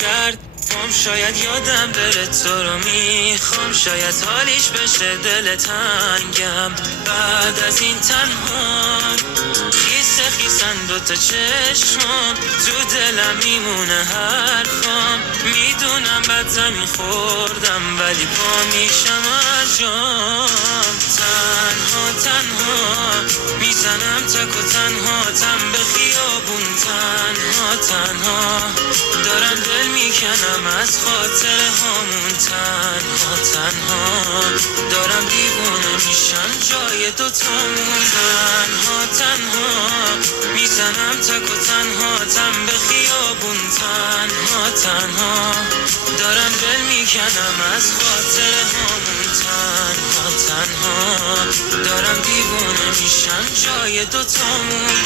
درد شاید یادم بره تو رو میخوام، شاید حالیش بشه دل تنگم بعد از این تنها. خیسه خیسن دوتا چشمام تو دلم میمونه حرفام، میدونم بد زمین خوردم ولی پا میشم از جام. تنها تنها میزنم تک و تنها تن به خیابون، تنها تنها دارم دل میکنم از خاطر هامون، تنها تنها دارم دیوونه میشم جای دوتامون. تنها تنها میزنم تک و تنها تن به خیابون، تنها تنها دارم دل میکنم از خاطر هامون، تنها تنها دارم دیوونه میشم جای دوتامون.